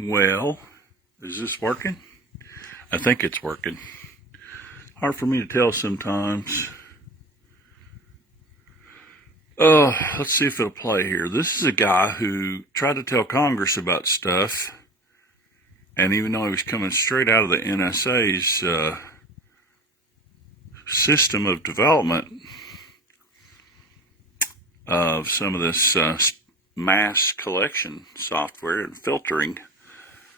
Well, is this working? I think it's working. Hard for me to tell sometimes. Let's see if it'll play here. This is a guy who tried to tell Congress about stuff, and even though he was coming straight out of the NSA's system of development of some of this mass collection software and filtering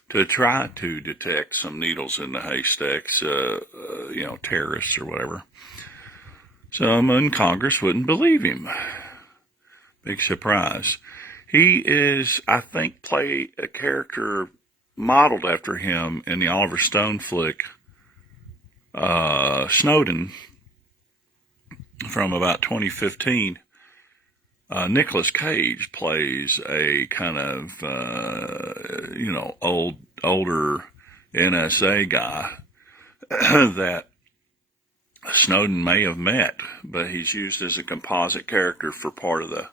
to try to detect some needles in the haystacks, terrorists or whatever. Some in Congress wouldn't believe him. Big surprise. He is, I think, play a character modeled after him in the Oliver Stone flick, Snowden, from about 2015. Nicolas Cage plays a kind of, older NSA guy that Snowden may have met, but he's used as a composite character for part of the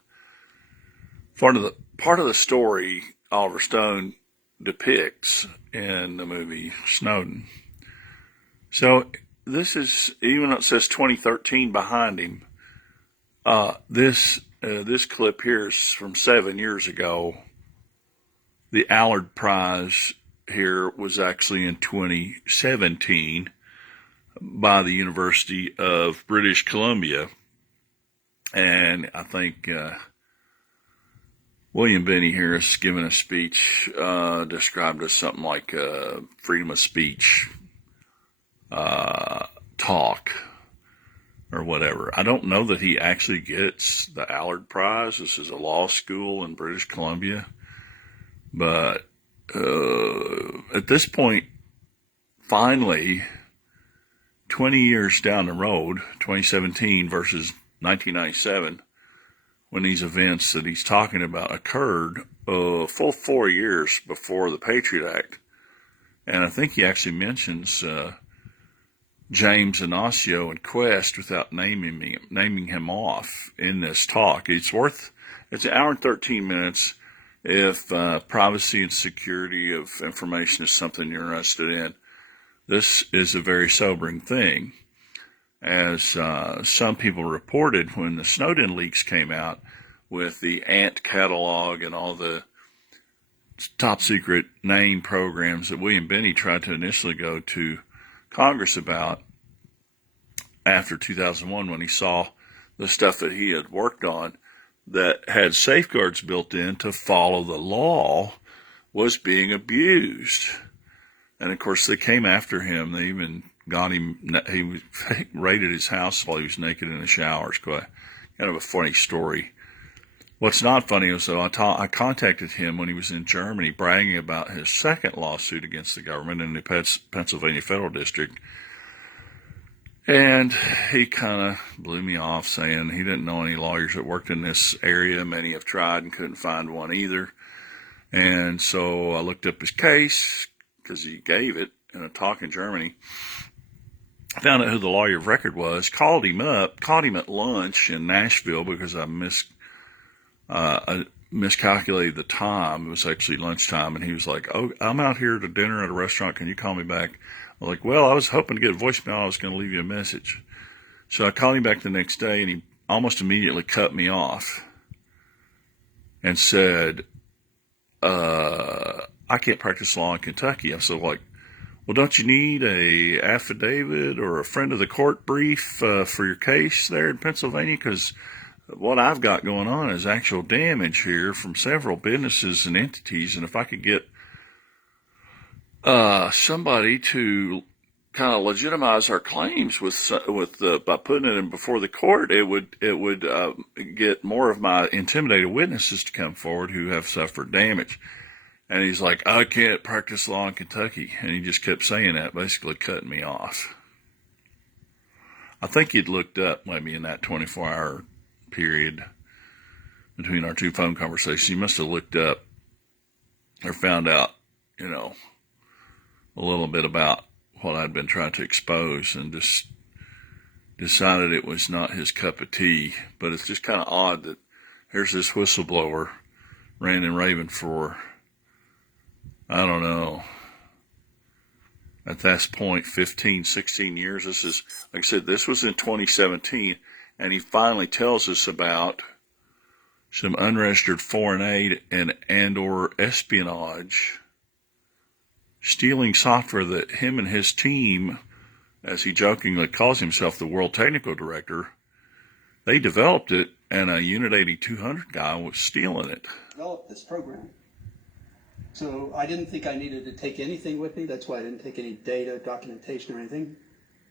story Oliver Stone depicts in the movie Snowden. So this is, even though it says 2013 behind him, this clip here is from 7 years ago. The Allard Prize here was actually in 2017 by the University of British Columbia. And I think William Binney here has given a speech described as something like freedom of speech talk or whatever. I don't know that he actually gets the Allard Prize. This is a law school in British Columbia. But at this point, finally, 20 years down the road, 2017 versus 1997, when these events that he's talking about occurred, full 4 years before the Patriot Act. And I think he actually mentions James Inacio and Quest without naming him off in this talk. It's an hour and 13 minutes. If privacy and security of information is something you're interested in, this is a very sobering thing. As some people reported when the Snowden leaks came out with the Ant catalog and all the top secret name programs that William Binney tried to initially go to Congress about after 2001 when he saw the stuff that he had worked on that had safeguards built in to follow the law was being abused. And of course they came after him. They even got him, he raided his house while he was naked in the shower. It's kind of a funny story. What's not funny is that I contacted him when he was in Germany bragging about his second lawsuit against the government in the Pennsylvania Federal District. And he kind of blew me off saying he didn't know any lawyers that worked in this area. Many have tried and couldn't find one either. And so I looked up his case because he gave it in a talk in Germany. I found out who the lawyer of record was, called him up, caught him at lunch in Nashville because I miscalculated the time. It was actually lunchtime, and he was like, "Oh, I'm out here to dinner at a restaurant. Can you call me back?" I'm like, "Well, I was hoping to get a voicemail. I was going to leave you a message." So I called him back the next day, and he almost immediately cut me off and said, "I can't practice law in Kentucky." I said, "Well, don't you need a affidavit or a friend of the court brief for your case there in Pennsylvania? Because what I've got going on is actual damage here from several businesses and entities, and if I could get somebody to kind of legitimize our claims by putting it in before the court, it would get more of my intimidated witnesses to come forward who have suffered damage." And he's like, "I can't practice law in Kentucky." And he just kept saying that, basically cutting me off. I think he'd looked up maybe in that 24-hour period between our two phone conversations. He must have looked up or found out, a little bit about what I'd been trying to expose and just decided it was not his cup of tea. But it's just kind of odd that here's this whistleblower ranting and raving for I don't know, at that point, 15, 16 years. This is, like I said, this was in 2017, and he finally tells us about some unregistered foreign aid and or espionage, stealing software that him and his team, as he jokingly calls himself the World Technical Director, they developed it, and a Unit 8200 guy was stealing it. Developed this program. So I didn't think I needed to take anything with me. That's why I didn't take any data, documentation, or anything,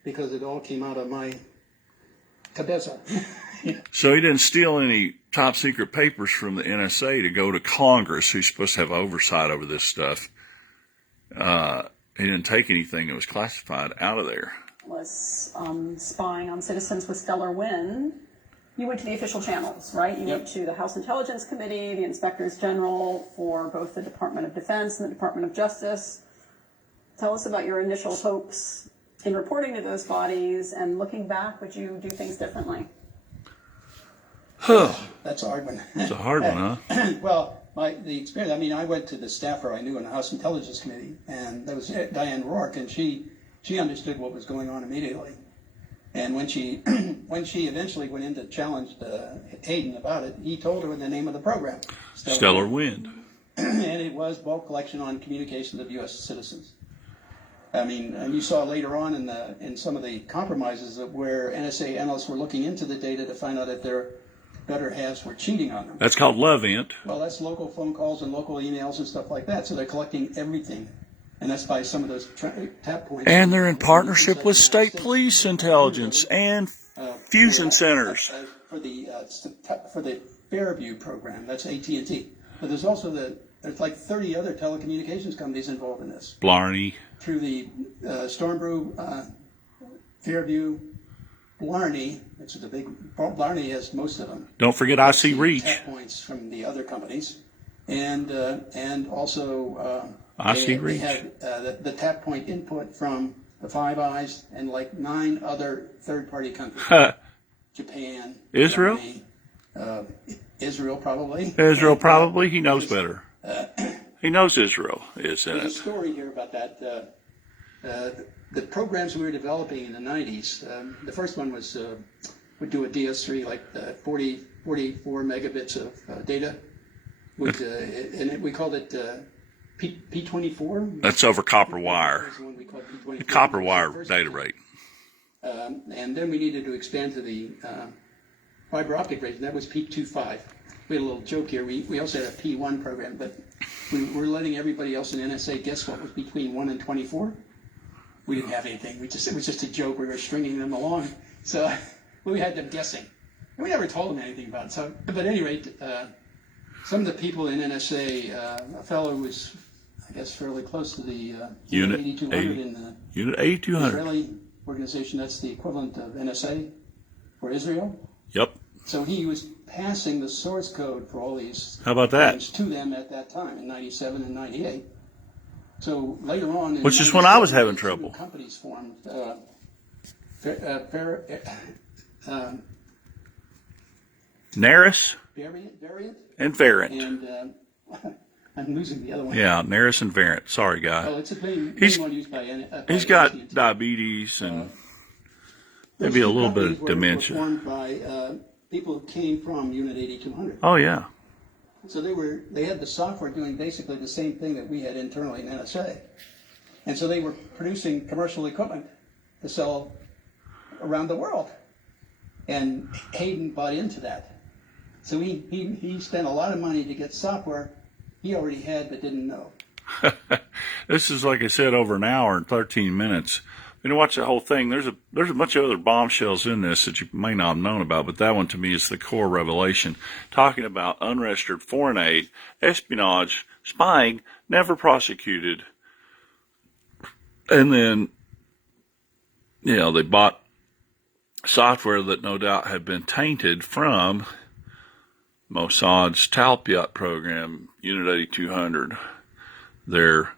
because it all came out of my cabeza. So he didn't steal any top secret papers from the NSA to go to Congress, who's supposed to have oversight over this stuff. He didn't take anything that was classified out of there. Was spying on citizens with stellar wind. You went to the official channels, right? You went to the House Intelligence Committee, the Inspectors General for both the Department of Defense and the Department of Justice. Tell us about your initial hopes in reporting to those bodies, and looking back, would you do things differently? That's a hard one. It's a hard one, huh? Well, the experience, I mean, I went to the staffer I knew in the House Intelligence Committee, and that was Diane Rourke, and she understood what was going on immediately. And when she eventually went in to challenge Hayden about it, he told her the name of the program. Stellar Wind. And it was bulk collection on communications of U.S. citizens. I mean, and you saw later on in some of the compromises where NSA analysts were looking into the data to find out if their better halves were cheating on them. That's called LoveInt. Well, that's local phone calls and local emails and stuff like that. So they're collecting everything. And that's by some of those tap points. And they're in partnership with state police intelligence and fusion centers. For the Fairview program, that's AT&T. But there's also there's like 30 other telecommunications companies involved in this. Blarney. Through the Stormbrew, Fairview, Blarney, which is the big, Blarney has most of them. Don't forget IC Reach. Tap points from the other companies. And also IC Reach. They had the tap point input from the Five Eyes and like 9 other third-party countries. Japan. Israel? Germany, Israel probably. Israel probably. He knows better. He knows Israel is in There's a it. story here about that. The programs we were developing in the 90s, the first one was would do a DS3, like 44 megabits of data. And we called it P24. That's over copper wire. The copper wire data rate. And then we needed to expand to the fiber optic rate, and that was P25. We had a little joke here. We also had a P1 program, but we were letting everybody else in NSA guess what was between 1 and 24. We didn't have anything. It was just a joke. We were stringing them along. So we had them guessing. And we never told them anything about it. So, but at any rate, some of the people in NSA, a fellow who was, I guess, fairly close to the Unit 8200 in the Unit 8200. Israeli organization. That's the equivalent of NSA for Israel. Yep. So he was passing the source code for all these How about that? things to them at that time in 97 and 98. So later on, in Which is when I was having trouble. Companies formed. Narus Verint and Verint. and I'm losing the other one. Yeah, Narus and Verint. Sorry, guy. Oh, it's a main one used by He's got diabetes and maybe a little bit of dementia. Were formed by people who came from Unit 8200. Oh, yeah. So they had the software doing basically the same thing that we had internally in NSA. And so they were producing commercial equipment to sell around the world. And Hayden bought into that. So he spent a lot of money to get software he already had but didn't know. This is, like I said, over an hour and 13 minutes. When you watch the whole thing, there's a bunch of other bombshells in this that you may not have known about, but that one to me is the core revelation. Talking about unregistered foreign aid, espionage, spying, never prosecuted. And then, they bought software that no doubt had been tainted from Mossad's Talpiot program, Unit 8200. Their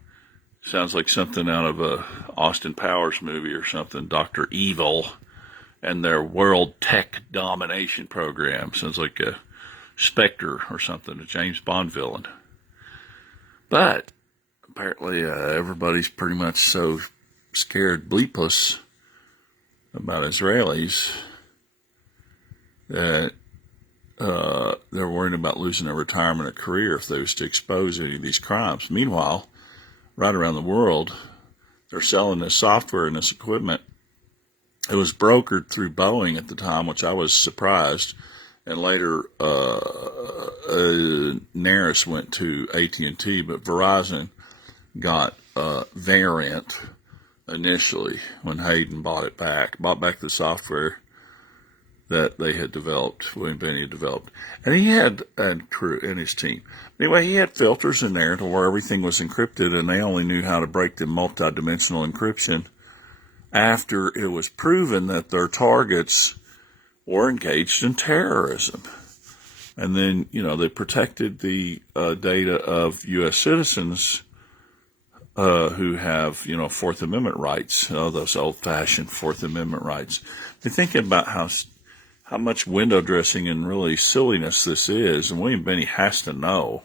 sounds like something out of a Austin Powers movie or something, Dr. Evil, and their World Tech Domination program. Sounds like a Spectre or something, a James Bond villain. But apparently everybody's pretty much so scared bleepless about Israelis that they're worried about losing their retirement or career if they was to expose any of these crimes. Meanwhile, right around the world, they're selling this software and this equipment. It was brokered through Boeing at the time, which I was surprised. And later, Narus went to AT&T, but Verizon got Verint initially when Hayden bought back the software that they had developed, William Binney had developed. And he had a crew in his team. Anyway, he had filters in there to where everything was encrypted, and they only knew how to break the multi-dimensional encryption after it was proven that their targets were engaged in terrorism. And then, they protected the data of U.S. citizens who have, Fourth Amendment rights, those old-fashioned Fourth Amendment rights. They think about how much window dressing and really silliness this is, and William Binney has to know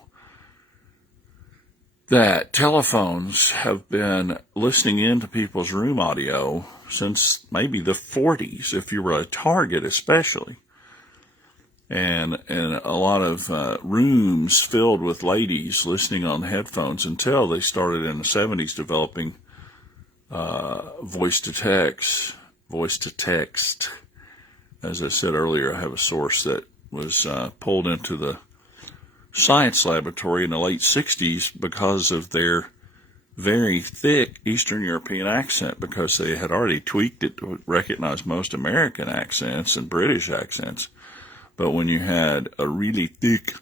that telephones have been listening into people's room audio since maybe the 40s, if you were a target especially. And a lot of rooms filled with ladies listening on headphones until they started in the 70s developing voice to text. As I said earlier, I have a source that was pulled into the science laboratory in the late 60s because of their very thick Eastern European accent, because they had already tweaked it to recognize most American accents and British accents. But when you had a really thick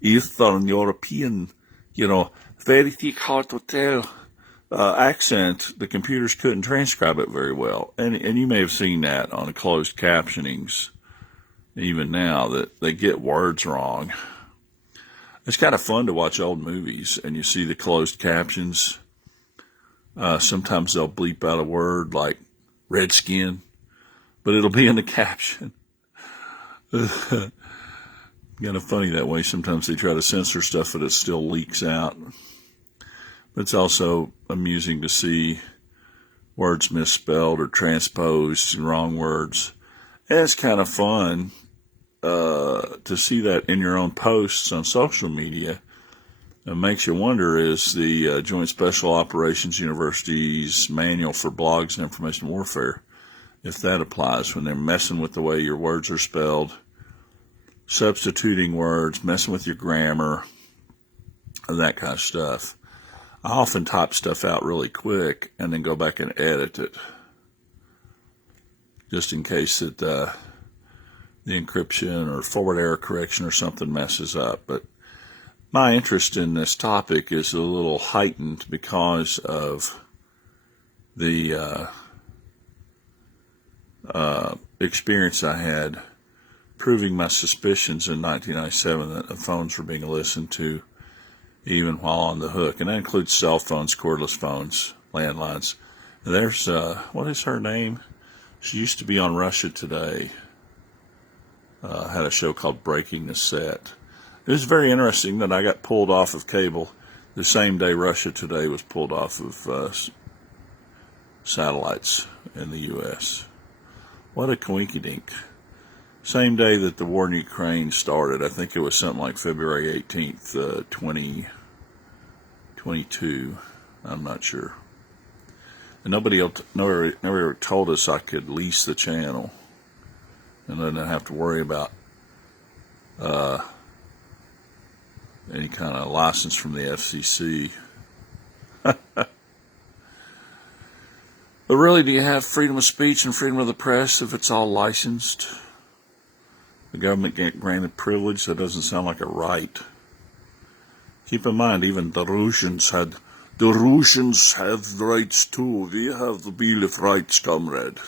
Eastern European, very thick, hard to tell accent, the computers couldn't transcribe it very well. And you may have seen that on the closed captionings even now, that they get words wrong. It's kind of fun to watch old movies and you see the closed captions. Sometimes they'll bleep out a word like redskin, but it'll be in the caption. Kind of funny that way. Sometimes they try to censor stuff, but it still leaks out. But it's also amusing to see words misspelled or transposed, wrong words. And it's kind of fun to see that in your own posts on social media. It makes you wonder, is the Joint Special Operations University's Manual for Blogs and Information Warfare, if that applies when they're messing with the way your words are spelled, substituting words, messing with your grammar, that kind of stuff. I often type stuff out really quick and then go back and edit it, just in case that the encryption or forward error correction or something messes up. But my interest in this topic is a little heightened because of the experience I had proving my suspicions in 1997 that the phones were being listened to even while on the hook. And that includes cell phones, cordless phones, landlines. And there's, what is her name? She used to be on Russia Today. Had a show called Breaking the Set. It was very interesting that I got pulled off of cable the same day Russia Today was pulled off of satellites in the U.S. What a coinkydink. Same day that the war in Ukraine started. I think it was something like February 18th, 2022. I'm not sure. And nobody else never told us I could lease the channel and then I have to worry about any kind of license from the FCC. But really, do you have freedom of speech and freedom of the press if it's all licensed? The government granted privilege, that doesn't sound like a right. Keep in mind, even the Russians have rights too. We have the Bill of Rights, comrade.